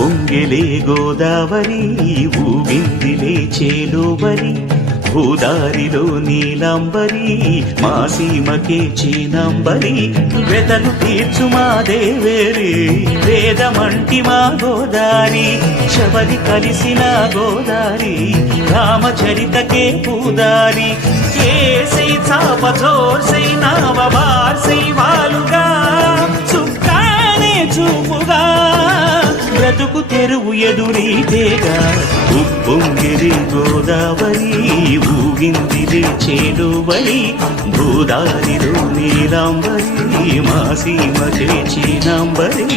పొంగిలే గోదావరి ఊగిందిలే చేలోబరి భూదారిలో నీలాంబరి మా సీమకే చీనాంబరి వెదలు తీర్చు మా దేవేరి వేదమంటి మా గోదారి శబరి కలిసిన గోదారి రామచరితకే పూదారి ఏసై చాప చోర్సై నావ బార్సై వాలుగా చుక్కానే చూపుగా బ్రతుకు తెరువు ఎదురీతేగా ఉప్పొంగిరి గోదావరి ఊగిందిలే చేలోబరి భూదారిలో నీలాంబరి మా సీమకే చీనాంబరి